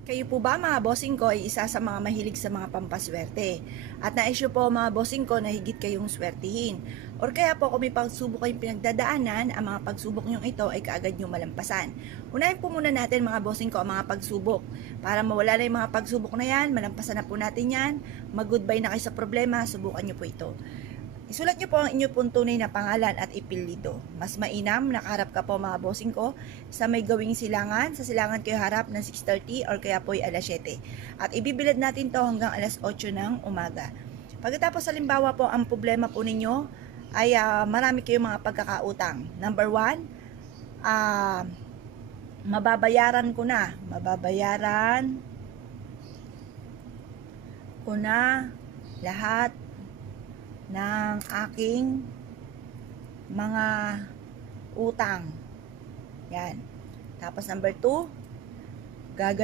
Kayo po ba mga bossing ko ay isa sa mga mahilig sa mga pampaswerte? At na-issue po mga bossing ko na higit kayong swertihin. Or kaya po kung may pagsubok kayong pinagdadaanan, ang mga pagsubok nyong ito ay kaagad nyong malampasan. Unahin po muna natin mga bossing ko ang mga pagsubok. Para mawala na yung mga pagsubok na yan, malampasan na po natin yan, mag-goodbye na kayo sa problema, subukan nyo po ito. Isulat niyo po ang inyong pong tunay na pangalan at ipilito. Mas mainam, nakaharap ka po mga bossing ko sa may gawing silangan. Sa silangan kayo harap ng 6:30 or kaya po ay alas 7. At ibibilad natin to hanggang alas 8 ng umaga. Pagkatapos halimbawa po ang problema po ninyo ay marami kayong mga pagkakautang. Number 1, mababayaran ko na. Mababayaran ko na lahat ng aking mga utang. Yan. Tapos number 2,